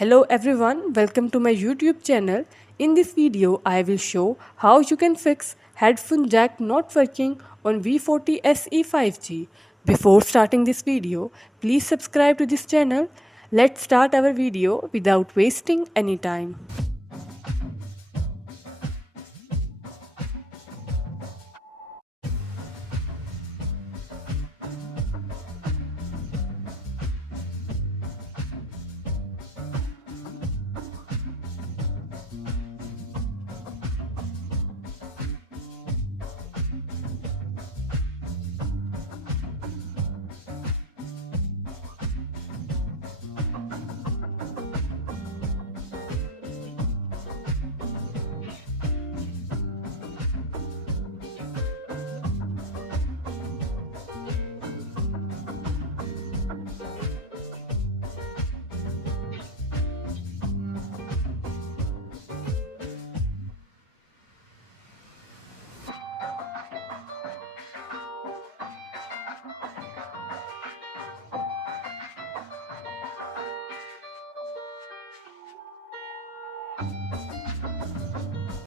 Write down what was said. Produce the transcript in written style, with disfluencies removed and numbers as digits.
Hello everyone, welcome to my YouTube channel. In this video, I will show how you can fix headphone jack not working on V40 SE 5G. Before starting this video, please subscribe to this channel. Let's start our video without wasting any time.